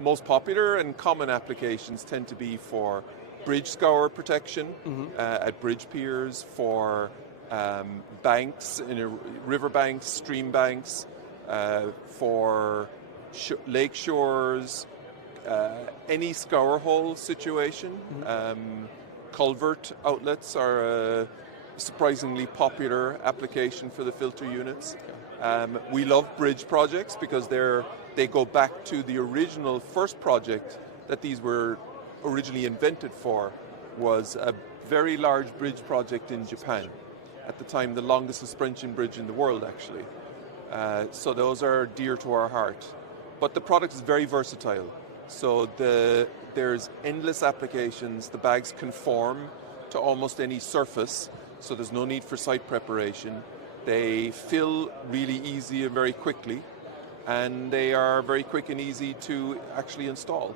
Most popular and common applications tend to be for bridge scour protection at bridge piers, for banks, river banks, stream banks, for lake shores, any scour hole situation. Culvert outlets are a surprisingly popular application for the filter units. We love bridge projects because they go back to the original first project that these were originally invented for, was a very large bridge project in Japan. At the time, the longest suspension bridge in the world, actually. So those are dear to our heart. But the product is very versatile. So there's endless applications. The bags conform to almost any surface, so there's no need for site preparation. They fill really easy and very quickly, and they are very quick and easy to actually install.